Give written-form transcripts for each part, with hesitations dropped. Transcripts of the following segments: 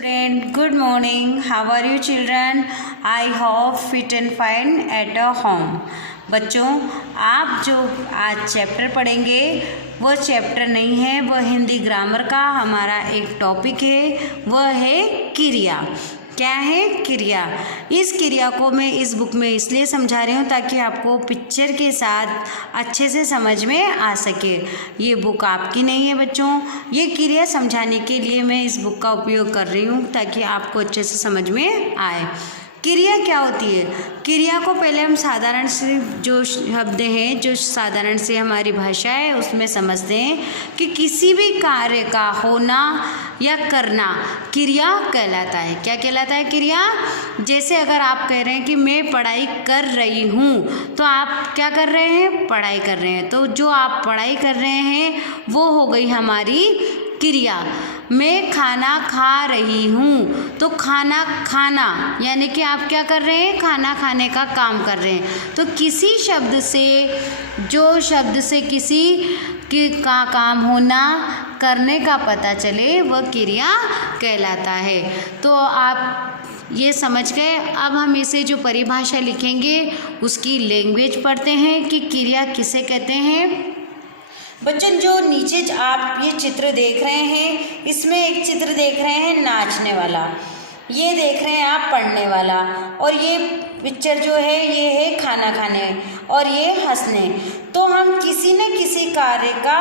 Student, good morning. How are you children? I hope fit and fine at a home. बच्चों, आप जो आज chapter पढ़ेंगे वो चैप्टर नहीं है, वह हिंदी ग्रामर का हमारा एक टॉपिक है, वह है क्रिया। क्या है? क्रिया। इस क्रिया को मैं इस बुक में इसलिए समझा रही हूँ ताकि आपको पिक्चर के साथ अच्छे से समझ में आ सके। ये बुक आपकी नहीं है बच्चों, ये क्रिया समझाने के लिए मैं इस बुक का उपयोग कर रही हूँ ताकि आपको अच्छे से समझ में आए। क्रिया क्या होती है? क्रिया को पहले हम साधारण से जो शब्द हैं, जो साधारण से हमारी भाषा है उसमें समझते हैं कि किसी भी कार्य का होना या करना क्रिया कहलाता है। क्या कहलाता है? क्रिया। जैसे अगर आप कह रहे हैं कि मैं पढ़ाई कर रही हूँ, तो आप क्या कर रहे हैं? पढ़ाई कर रहे हैं। तो जो आप पढ़ाई कर रहे हैं वो हो गई हमारी क्रिया। मैं खाना खा रही हूँ, तो खाना खाना यानी कि आप क्या कर रहे हैं? खाना खाने का काम कर रहे हैं। तो किसी शब्द से, जो शब्द से किसी का काम होना, करने का पता चले, वह क्रिया कहलाता है। तो आप ये समझ गए। अब हम इसे जो परिभाषा लिखेंगे उसकी लैंग्वेज पढ़ते हैं कि क्रिया किसे कहते हैं। बच्चों, जो नीचे आप ये चित्र देख रहे हैं, इसमें एक चित्र देख रहे हैं नाचने वाला, ये देख रहे हैं आप पढ़ने वाला, और ये पिक्चर जो है ये है खाना खाने, और ये हंसने। तो हम किसी न किसी कार्य का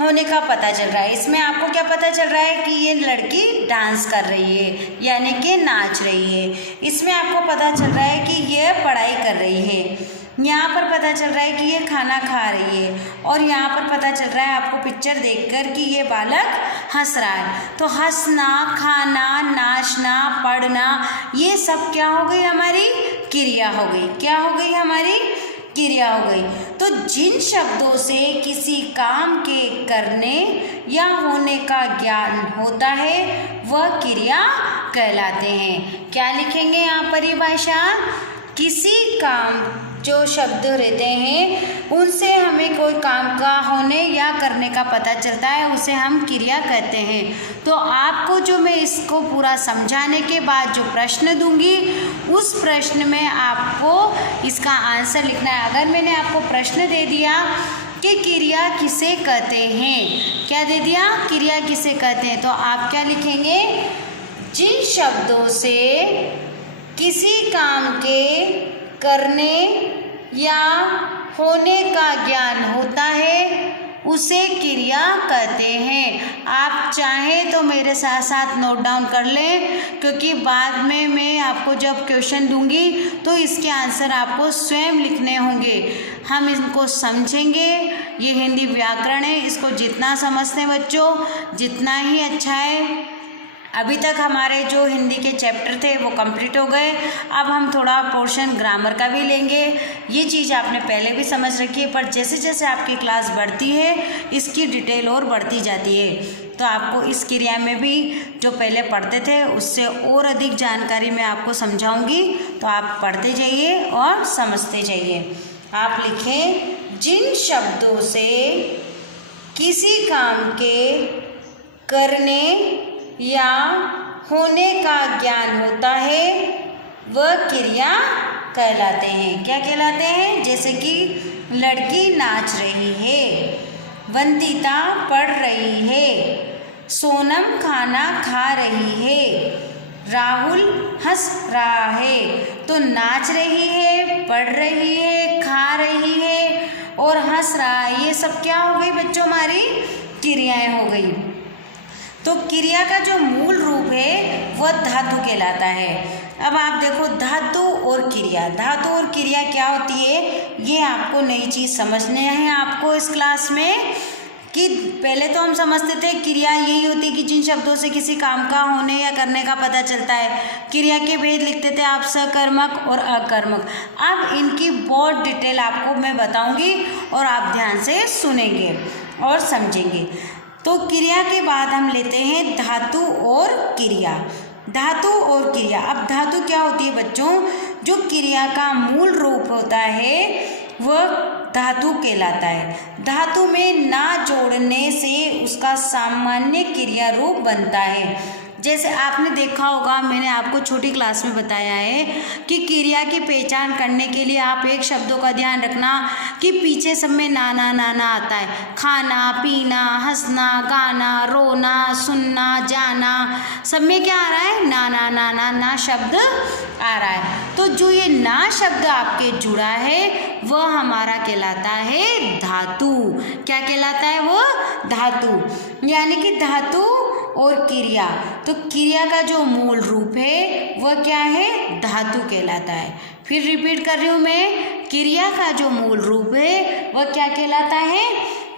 होने का पता चल रहा है। इसमें आपको क्या पता चल रहा है कि ये लड़की डांस कर रही है यानी कि नाच रही है। इसमें आपको पता चल रहा है कि ये पढ़ाई कर रही है। यहाँ पर पता चल रहा है कि ये खाना खा रही है, और यहाँ पर पता चल रहा है आपको पिक्चर देखकर कि ये बालक हंस रहा है। तो हंसना, खाना, नाचना, पढ़ना, ये सब क्या हो गई? हमारी क्रिया हो गई। क्या हो गई? हमारी क्रिया हो गई। तो जिन शब्दों से किसी काम के करने या होने का ज्ञान होता है वह क्रिया कहलाते हैं। क्या लिखेंगे यहाँ परिभाषा? किसी काम, जो शब्द रहते हैं उनसे हमें कोई काम का होने या करने का पता चलता है, उसे हम क्रिया कहते हैं। तो आपको जो मैं इसको पूरा समझाने के बाद जो प्रश्न दूंगी, उस प्रश्न में आपको इसका आंसर लिखना है। अगर मैंने आपको प्रश्न दे दिया कि क्रिया किसे कहते हैं, क्या दे दिया? क्रिया किसे कहते हैं, तो आप क्या लिखेंगे? जिन शब्दों से किसी काम के करने या होने का ज्ञान होता है उसे क्रिया कहते हैं। आप चाहें तो मेरे साथ साथ नोट डाउन कर लें, क्योंकि बाद में मैं आपको जब क्वेश्चन दूंगी तो इसके आंसर आपको स्वयं लिखने होंगे। हम इनको समझेंगे। ये हिंदी व्याकरण है, इसको जितना समझते हैं बच्चों जितना ही अच्छा है। अभी तक हमारे जो हिंदी के चैप्टर थे वो कंप्लीट हो गए। अब हम थोड़ा पोर्शन ग्रामर का भी लेंगे। ये चीज़ आपने पहले भी समझ रखी है, पर जैसे जैसे आपकी क्लास बढ़ती है इसकी डिटेल और बढ़ती जाती है। तो आपको इस क्रिया में भी जो पहले पढ़ते थे उससे और अधिक जानकारी मैं आपको समझाऊंगी। तो आप पढ़ते जाइए और समझते जाइए। आप लिखें, जिन शब्दों से किसी काम के करने या होने का ज्ञान होता है वह क्रिया कहलाते हैं। क्या कहलाते हैं? जैसे कि लड़की नाच रही है, वंदिता पढ़ रही है, सोनम खाना खा रही है, राहुल हंस रहा है। तो नाच रही है, पढ़ रही है, खा रही है और हंस रहा है, ये सब क्या हो गई बच्चों? हमारी क्रियाएं हो गई। तो क्रिया का जो मूल रूप है वह धातु कहलाता है। अब आप देखो, धातु और क्रिया, धातु और क्रिया क्या होती है, ये आपको नई चीज़ समझने हैं आपको इस क्लास में। कि पहले तो हम समझते थे क्रिया यही होती है कि जिन शब्दों से किसी काम का होने या करने का पता चलता है। क्रिया के भेद लिखते थे आप, सकर्मक और अकर्मक। अब इनकी बहुत डिटेल आपको मैं बताऊंगी और आप ध्यान से सुनेंगे और समझेंगे। तो क्रिया के बाद हम लेते हैं धातु और क्रिया। धातु और क्रिया। अब धातु क्या होती है बच्चों? जो क्रिया का मूल रूप होता है वह धातु कहलाता है। धातु में ना जोड़ने से उसका सामान्य क्रिया रूप बनता है। जैसे आपने देखा होगा, मैंने आपको छोटी क्लास में बताया है कि क्रिया की पहचान करने के लिए आप एक शब्दों का ध्यान रखना कि पीछे सब में नाना नाना आता है। खाना, पीना, हंसना, गाना, रोना, सुनना, जाना, सब में क्या आ रहा है? नाना नाना ना शब्द आ रहा है। तो जो ये ना शब्द आपके जुड़ा है वह हमारा कहलाता है धातु। क्या कहलाता है? वो धातु। यानी कि धातु और क्रिया, तो क्रिया का जो मूल रूप है वह क्या है? धातु कहलाता है। फिर रिपीट कर रही हूँ मैं, क्रिया का जो मूल रूप है वह क्या कहलाता है?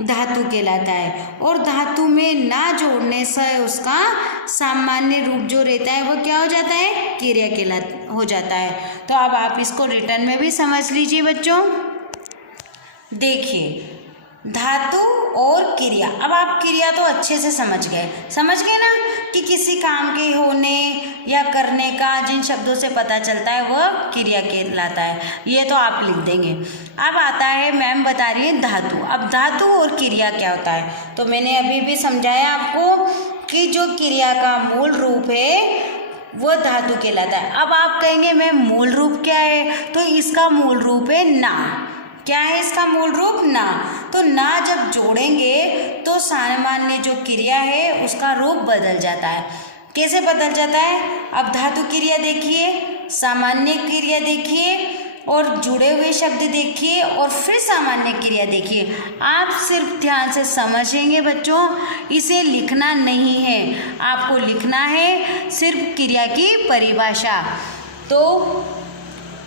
धातु कहलाता है। और धातु में ना जोड़ने से उसका सामान्य रूप जो रहता है वह क्या हो जाता है? क्रिया हो जाता है। तो अब आप इसको रिटर्न में भी समझ लीजिए बच्चों। देखिए, धातु और क्रिया, अब आप क्रिया तो अच्छे से समझ गए ना कि किसी काम के होने या करने का जिन शब्दों से पता चलता है वह क्रिया कहलाता है। ये तो आप लिख देंगे। अब आता है, मैम बता रही है धातु। अब धातु और क्रिया क्या होता है? तो मैंने अभी भी समझाया आपको कि जो क्रिया का मूल रूप है वो धातु कहलाता है। अब आप कहेंगे मैम मूल रूप क्या है? तो इसका मूल रूप है ना। क्या है इसका मूल रूप? ना। तो ना जब जोड़ेंगे तो सामान्य जो क्रिया है उसका रूप बदल जाता है। कैसे बदल जाता है? अब धातु क्रिया देखिए, सामान्य क्रिया देखिए, और जुड़े हुए शब्द देखिए, और फिर सामान्य क्रिया देखिए। आप सिर्फ ध्यान से समझेंगे बच्चों, इसे लिखना नहीं है। आपको लिखना है सिर्फ क्रिया की परिभाषा। तो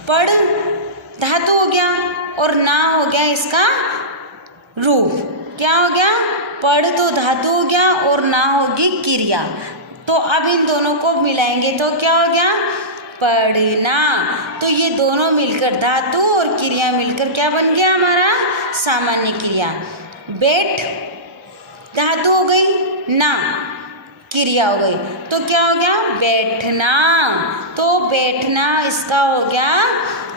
पढ़ धातु हो गया और ना हो गया इसका रूप। क्या हो गया? पढ़ तो धातु हो गया और ना होगी क्रिया। तो अब इन दोनों को मिलाएंगे तो क्या हो गया? पढ़ना। तो ये दोनों मिलकर, धातु और क्रिया मिलकर क्या बन गया हमारा? सामान्य क्रिया। बैठ धातु हो गई, ना क्रिया हो गई, तो क्या हो गया? बैठना। तो बैठना इसका हो गया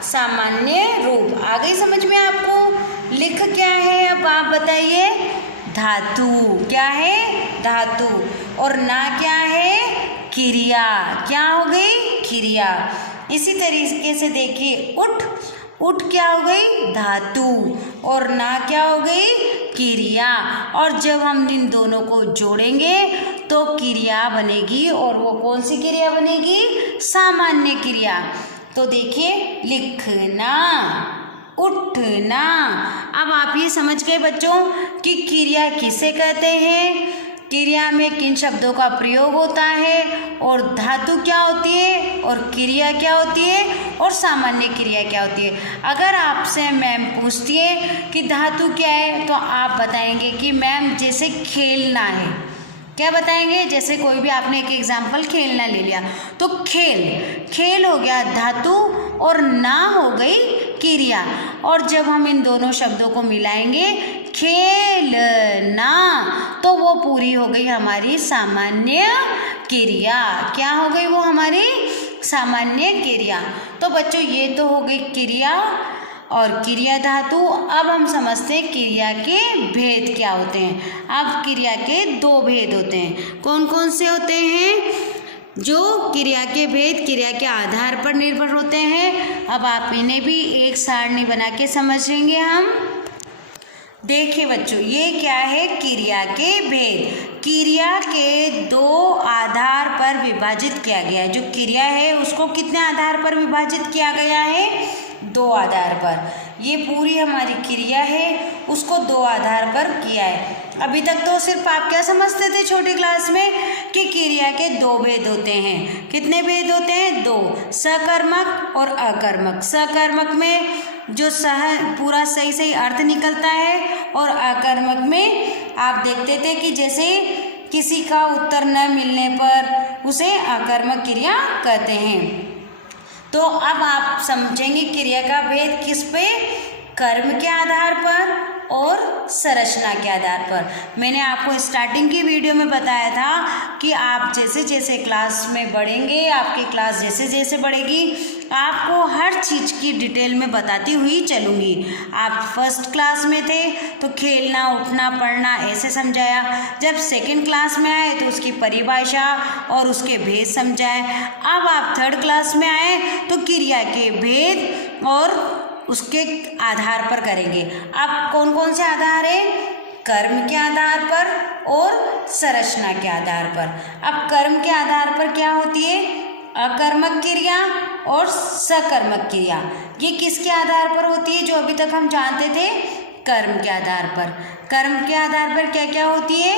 सामान्य रूप। आ गई समझ में आपको? लिख क्या है अब आप बताइए? धातु। क्या है? धातु। और ना क्या है? क्रिया। क्या हो गई? क्रिया। इसी तरीके से देखिए, उठ, उठ क्या हो गई? धातु। और ना क्या हो गई? क्रिया। और जब हम इन दोनों को जोड़ेंगे तो क्रिया बनेगी, और वो कौन सी क्रिया बनेगी? सामान्य क्रिया। तो देखिए, लिखना, उठना। अब आप ये समझ गए बच्चों कि क्रिया किसे कहते हैं, क्रिया में किन शब्दों का प्रयोग होता है, और धातु क्या होती है, और क्रिया क्या होती है, और सामान्य क्रिया क्या होती है। अगर आपसे मैम पूछती है कि धातु क्या है, तो आप बताएंगे कि मैम जैसे खेलना है। क्या बताएंगे? जैसे कोई भी आपने एक एग्जाम्पल खेलना ले लिया, तो खेल, खेल हो गया धातु, और ना हो गई क्रिया। और जब हम इन दोनों शब्दों को मिलाएंगे, खेलना, तो वो पूरी हो गई हमारी सामान्य क्रिया। क्या हो गई वो हमारी? सामान्य क्रिया। तो बच्चों ये तो हो गई क्रिया और क्रिया धातु। अब हम समझते हैं क्रिया के भेद क्या होते हैं। अब क्रिया के दो भेद होते हैं। कौन कौन से होते हैं? जो क्रिया के भेद क्रिया के आधार पर निर्भर होते हैं। अब आप इन्हें भी एक सारणी बना के समझेंगे हम। देखिए बच्चों, ये क्या है? क्रिया के भेद। क्रिया के दो आधार पर विभाजित किया गया है। जो क्रिया है उसको कितने आधार पर विभाजित किया गया है? दो आधार पर। ये पूरी हमारी क्रिया है, उसको दो आधार पर किया है। अभी तक तो सिर्फ आप क्या समझते थे छोटी क्लास में कि क्रिया के दो भेद होते हैं। कितने भेद होते हैं? दो, सकर्मक और अकर्मक। सकर्मक में जो पूरा सही सही अर्थ निकलता है, और अकर्मक में आप देखते थे कि जैसे किसी का उत्तर न मिलने पर उसे अकर्मक क्रिया कहते हैं। तो अब आप समझेंगे क्रिया का भेद किस पे? कर्म के आधार पर और संरचना के आधार पर। मैंने आपको स्टार्टिंग की वीडियो में बताया था कि आप जैसे जैसे क्लास में बढ़ेंगे, आपकी क्लास जैसे जैसे बढ़ेगी, आपको हर चीज़ की डिटेल में बताती हुई चलूँगी। आप फर्स्ट क्लास में थे तो खेलना, उठना, पढ़ना ऐसे समझाया। जब सेकंड क्लास में आए तो उसकी परिभाषा और उसके भेद समझाए। अब आप थर्ड क्लास में आए तो क्रिया के भेद और उसके आधार पर करेंगे। अब कौन कौन से आधार है? कर्म के आधार पर और संरचना के आधार पर। अब कर्म के आधार पर क्या होती है? अकर्मक क्रिया और सकर्मक क्रिया। ये किसके आधार पर होती है? जो अभी तक हम जानते थे, कर्म के आधार पर। कर्म के आधार पर क्या क्या होती है?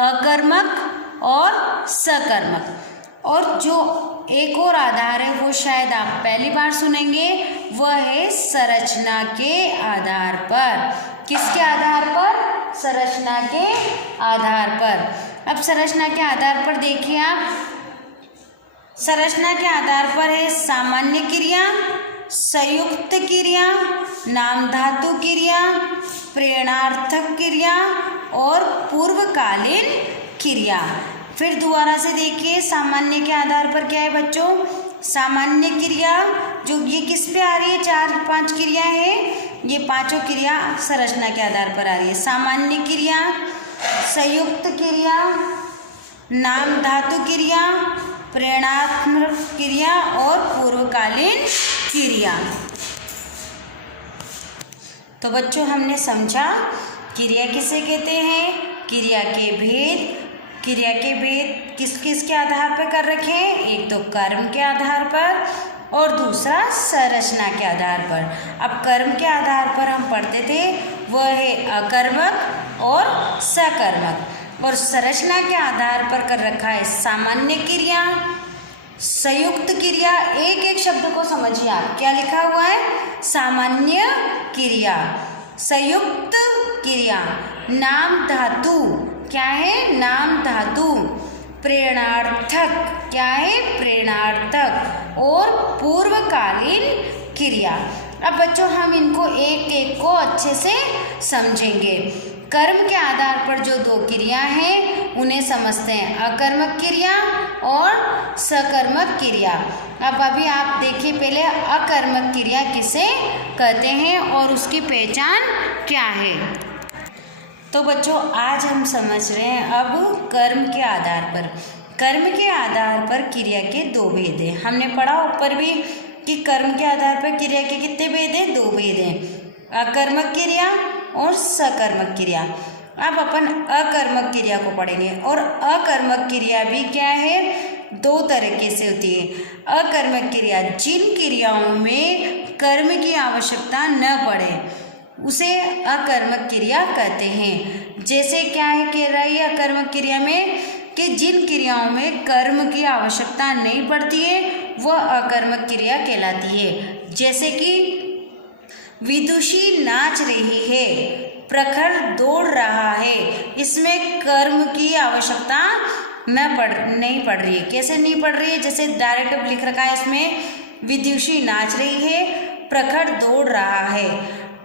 अकर्मक और सकर्मक। और जो एक और आधार है वो शायद आप पहली बार सुनेंगे, वह है संरचना के आधार पर। किसके आधार पर? संरचना के आधार पर। अब संरचना के आधार पर देखिए आप, संरचना के आधार पर है सामान्य क्रिया, संयुक्त क्रिया, नाम धातु क्रिया, प्रेरणार्थक क्रिया और पूर्वकालीन क्रिया। फिर दोबारा से देखिए, सामान्य के आधार पर क्या है बच्चों? सामान्य क्रिया जो ये किस पे आ रही है? 4-5 क्रिया है, ये पांचों क्रिया संरचना के आधार पर आ रही है। सामान्य क्रिया, संयुक्त क्रिया, नाम धातु क्रिया, प्रेरणात्मक क्रिया और पूर्वकालीन क्रिया। तो बच्चों हमने समझा क्रिया किसे कहते हैं, क्रिया के भेद। क्रिया के भेद किस किस के आधार पर कर रखे हैं? एक तो कर्म के आधार पर और दूसरा संरचना के आधार पर। अब कर्म के आधार पर हम पढ़ते थे वह है अकर्मक और सकर्मक, और संरचना के आधार पर कर रखा है सामान्य क्रिया, संयुक्त क्रिया। एक एक शब्द को समझिए आप, क्या लिखा हुआ है? सामान्य क्रिया, संयुक्त क्रिया, नाम धातु क्या है? नाम धातु, प्रेरणार्थक क्या है? प्रेरणार्थक और पूर्वकालीन क्रिया। अब बच्चों हम इनको एक एक को अच्छे से समझेंगे। कर्म के आधार पर जो दो क्रिया हैं उन्हें समझते हैं, अकर्मक क्रिया और सकर्मक क्रिया। अब अभी आप देखिए पहले अकर्मक क्रिया किसे कहते हैं और उसकी पहचान क्या है। तो बच्चों आज हम समझ रहे हैं अब कर्म के आधार पर। कर्म के आधार पर क्रिया के दो भेद हैं। हमने पढ़ा ऊपर भी कि कर्म के आधार पर क्रिया के कितने भेद हैं? 2 भेद हैं, अकर्मक क्रिया और सकर्मक क्रिया। अब अपन अकर्मक क्रिया को पढ़ेंगे, और अकर्मक क्रिया भी क्या है? 2 तरीके से होती है। अकर्मक क्रिया जिन क्रियाओं में कर्म की आवश्यकता न पड़े उसे अकर्मक क्रिया कहते हैं। जैसे क्या है कह रहा है अकर्मक क्रिया में कि जिन क्रियाओं में कर्म की आवश्यकता नहीं पड़ती है वह अकर्मक क्रिया कहलाती है। जैसे कि विदुषी नाच रही है, प्रखर दौड़ रहा है, इसमें कर्म की आवश्यकता नहीं पड़ रही है। कैसे नहीं पड़ रही है? जैसे डायरेक्ट लिख रखा है इसमें, विदुषी नाच रही है, प्रखर दौड़ रहा है।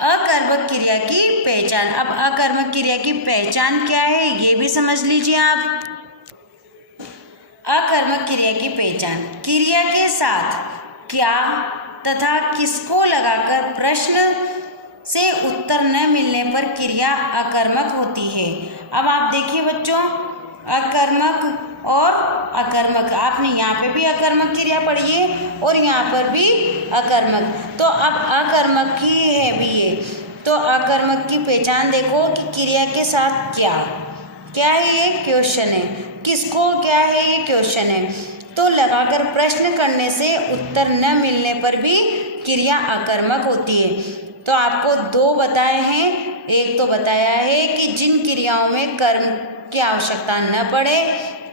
अकर्मक क्रिया की पहचान। अब अकर्मक क्रिया की पहचान क्या है ये भी समझ लीजिए आप। अकर्मक क्रिया की पहचान, क्रिया के साथ क्या तथा किसको लगाकर प्रश्न से उत्तर न मिलने पर क्रिया अकर्मक होती है। अब आप देखिए बच्चों, अकर्मक और अकर्मक, आपने यहाँ पे भी अकर्मक क्रिया पढ़ी है और यहाँ पर भी अकर्मक। तो अब अकर्मक की है भी ये, तो अकर्मक की पहचान देखो कि क्रिया के साथ क्या क्या है, ये क्वेश्चन है, किसको क्या है ये क्वेश्चन है। तो लगाकर प्रश्न करने से उत्तर न मिलने पर भी क्रिया अकर्मक होती है। तो आपको 2 बताए हैं, एक तो बताया है कि जिन क्रियाओं में कर्म की आवश्यकता न पड़े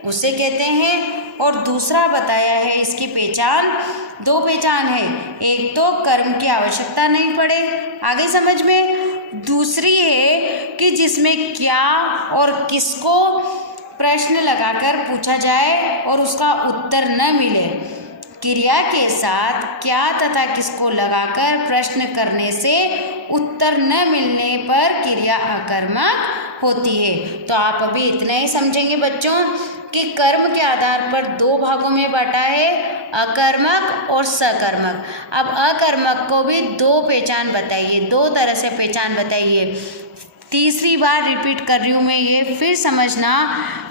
उसे कहते हैं, और दूसरा बताया है इसकी पहचान। 2 पहचान है, एक तो कर्म की आवश्यकता नहीं पड़े, आगे समझ में। दूसरी है कि जिसमें क्या और किसको प्रश्न लगाकर पूछा जाए और उसका उत्तर न मिले। क्रिया के साथ क्या तथा किसको लगाकर प्रश्न करने से उत्तर न मिलने पर क्रिया अकर्मक होती है। तो आप अभी इतना ही समझेंगे बच्चों कि कर्म के आधार पर दो भागों में बांटा है, अकर्मक और सकर्मक। अब अकर्मक को भी दो पहचान बताइए, दो तरह से पहचान बताइए। तीसरी बार रिपीट कर रही हूँ मैं, ये फिर समझना।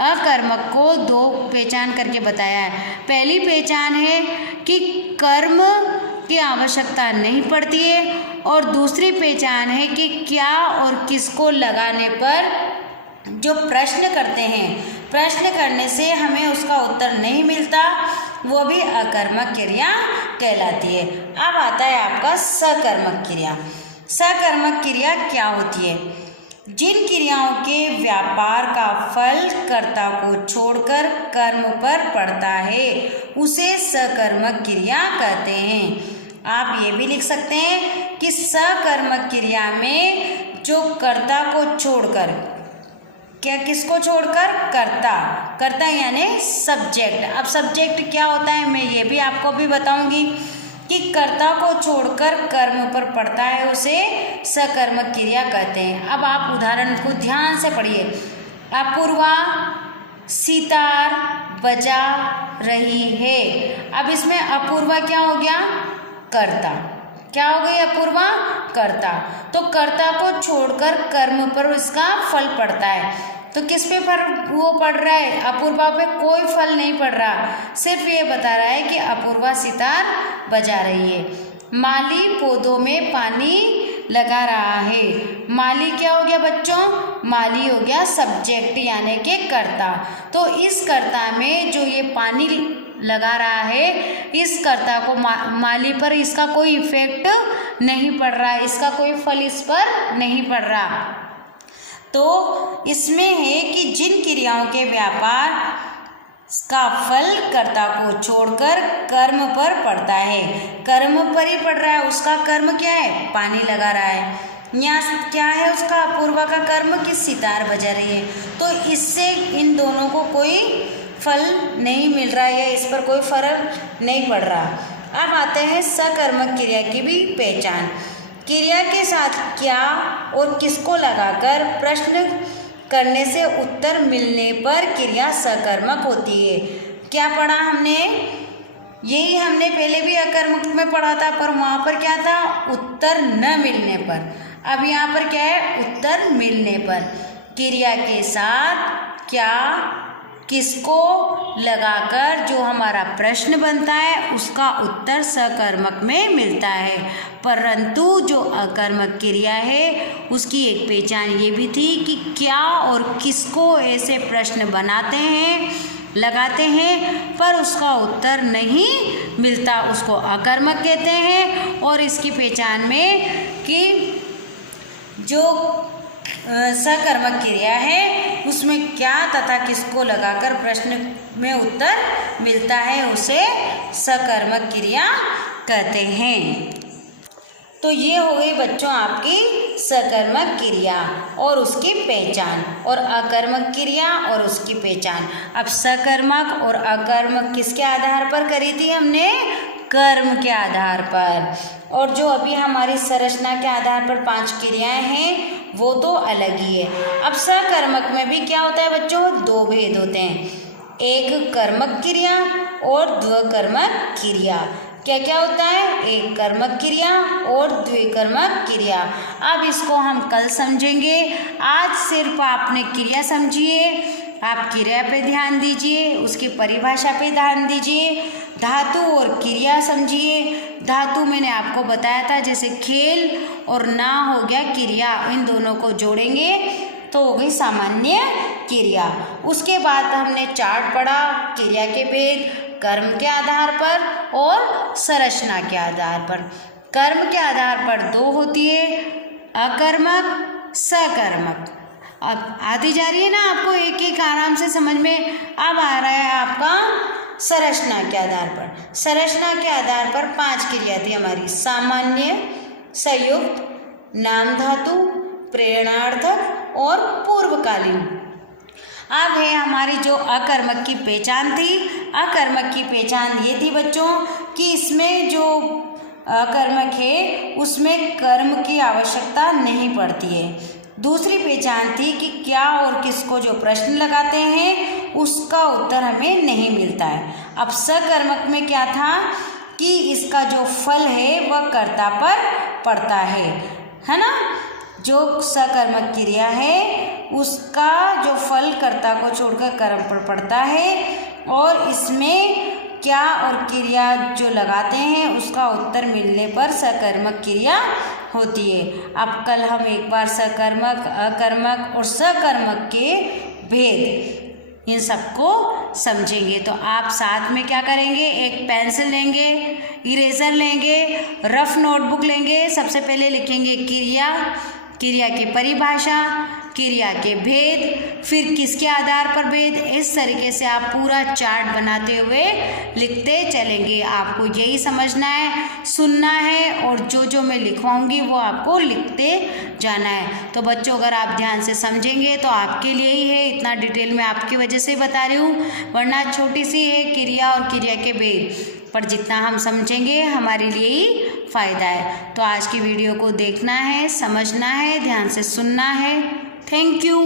अकर्मक को दो पहचान करके बताया है। पहली पहचान है कि कर्म की आवश्यकता नहीं पड़ती है, और दूसरी पहचान है कि क्या और किसको लगाने पर जो प्रश्न करते हैं, प्रश्न करने से हमें उसका उत्तर नहीं मिलता, वो भी अकर्मक क्रिया कहलाती है। अब आता है आपका सकर्मक क्रिया। सकर्मक क्रिया क्या होती है? जिन क्रियाओं के व्यापार का फल कर्ता को छोड़कर कर्म पर पड़ता है उसे सकर्मक क्रिया कहते हैं। आप ये भी लिख सकते हैं कि सकर्मक क्रिया में जो कर्ता को छोड़कर, क्या किसको छोड़कर? कर्ता। कर्ता यानी सब्जेक्ट। अब सब्जेक्ट क्या होता है मैं ये भी आपको भी बताऊंगी कि कर्ता को छोड़कर कर्म पर पड़ता है उसे सकर्मक क्रिया कहते हैं। अब आप उदाहरण को ध्यान से पढ़िए। अपूर्वा सितार बजा रही है। अब इसमें अपूर्वा क्या हो गया? कर्ता। क्या हो गई अपूर्वा? कर्ता। तो कर्ता को छोड़कर कर्म पर उसका फल पड़ता है। तो किस पे पर वो पड़ रहा है? अपूर्वा पे कोई फल नहीं पड़ रहा, सिर्फ ये बता रहा है कि अपूर्वा सितार बजा रही है। माली पौधों में पानी लगा रहा है। माली क्या हो गया बच्चों? माली हो गया सब्जेक्ट यानी कि कर्ता। तो इस कर्ता में जो ये पानी लगा रहा है, इस कर्ता को माली पर इसका कोई इफेक्ट नहीं पड़ रहा, इसका कोई फल इस पर नहीं पड़ रहा। तो इसमें है कि जिन क्रियाओं के व्यापार का फल कर्ता को छोड़कर कर्म पर पड़ता है, कर्म पर ही पड़ रहा है, उसका कर्म क्या है? पानी लगा रहा है। यहाँ क्या है उसका? अपूर्वा का कर्म कि सितार बजा रही है। तो इससे इन दोनों को कोई फल नहीं मिल रहा है या इस पर कोई फर्क नहीं पड़ रहा। अब आते हैं सकर्मक क्रिया की भी पहचान। क्रिया के साथ क्या और किसको लगाकर प्रश्न करने से उत्तर मिलने पर क्रिया सकर्मक होती है। क्या पढ़ा हमने? यही हमने पहले भी अकर्मक में पढ़ा था, पर वहाँ पर क्या था? उत्तर न मिलने पर। अब यहाँ पर क्या है? उत्तर मिलने पर। क्रिया के साथ क्या किसको लगाकर जो हमारा प्रश्न बनता है उसका उत्तर सकर्मक में मिलता है। परंतु जो अकर्मक क्रिया है उसकी एक पहचान ये भी थी कि क्या और किसको ऐसे प्रश्न बनाते हैं, लगाते हैं, पर उसका उत्तर नहीं मिलता, उसको अकर्मक कहते हैं। और इसकी पहचान में कि जो सकर्मक क्रिया है उसमें क्या तथा किसको लगाकर प्रश्न में उत्तर मिलता है उसे सकर्मक क्रिया कहते हैं। तो ये हो गई बच्चों आपकी सकर्मक क्रिया और उसकी पहचान, और अकर्मक क्रिया और उसकी पहचान। अब सकर्मक और अकर्मक किसके आधार पर करी थी हमने? कर्म के आधार पर। और जो अभी हमारी संरचना के आधार पर 5 क्रियाएं हैं वो तो अलग ही है। अब सकर्मक में भी क्या होता है बच्चों? 2 भेद होते हैं, एक कर्मक क्रिया और द्विकर्मक क्रिया। क्या क्या होता है? एक कर्मक क्रिया और द्विकर्मक क्रिया। अब इसको हम कल समझेंगे, आज सिर्फ आपने क्रिया समझिए। आप क्रिया पे ध्यान दीजिए, उसकी परिभाषा पे ध्यान दीजिए, धातु और क्रिया समझिए। धातु मैंने आपको बताया था, जैसे खेल और ना हो गया क्रिया, इन दोनों को जोड़ेंगे तो हो गई सामान्य क्रिया। उसके बाद हमने चार्ट पढ़ा क्रिया के भेद, कर्म के आधार पर और संरचना के आधार पर। कर्म के आधार पर 2 होती है, अकर्मक सकर्मक। अब आती जा रही है ना, आपको एक एक आराम से समझ में अब आ रहा है आपका संरचना के आधार पर। संरचना के आधार पर 5 क्रिया थी हमारी, सामान्य, संयुक्त, नाम धातु, प्रेरणार्थक और पूर्वकालीन। अब है हमारी जो अकर्मक की पहचान थी। अकर्मक की पहचान ये थी बच्चों कि इसमें जो अकर्मक है उसमें कर्म की आवश्यकता नहीं पड़ती है। दूसरी पहचान थी कि क्या और किसको जो प्रश्न लगाते हैं उसका उत्तर हमें नहीं मिलता है। अब सकर्मक में क्या था कि इसका जो फल है वह कर्ता पर पड़ता है ना। जो सकर्मक क्रिया है उसका जो फल कर्ता को छोड़कर कर्म पर पड़ता है और इसमें क्या और क्रिया जो लगाते हैं उसका उत्तर मिलने पर सकर्मक क्रिया होती है। अब कल हम एक बार सकर्मक, अकर्मक और सकर्मक के भेद इन सबको समझेंगे। तो आप साथ में क्या करेंगे, एक पेंसिल लेंगे, इरेजर लेंगे, रफ नोटबुक लेंगे। सबसे पहले लिखेंगे क्रिया, क्रिया की परिभाषा, क्रिया के भेद, फिर किसके आधार पर भेद। इस तरीके से आप पूरा चार्ट बनाते हुए लिखते चलेंगे। आपको यही समझना है, सुनना है और जो जो मैं लिखवाऊंगी वो आपको लिखते जाना है। तो बच्चों अगर आप ध्यान से समझेंगे तो आपके लिए ही है, इतना डिटेल में आपकी वजह से बता रही हूँ, वरना छोटी सी है क्रिया और क्रिया के भेद, पर जितना हम समझेंगे हमारे लिए ही फ़ायदा है। तो आज की वीडियो को देखना है, समझना है, ध्यान से सुनना है। Thank you.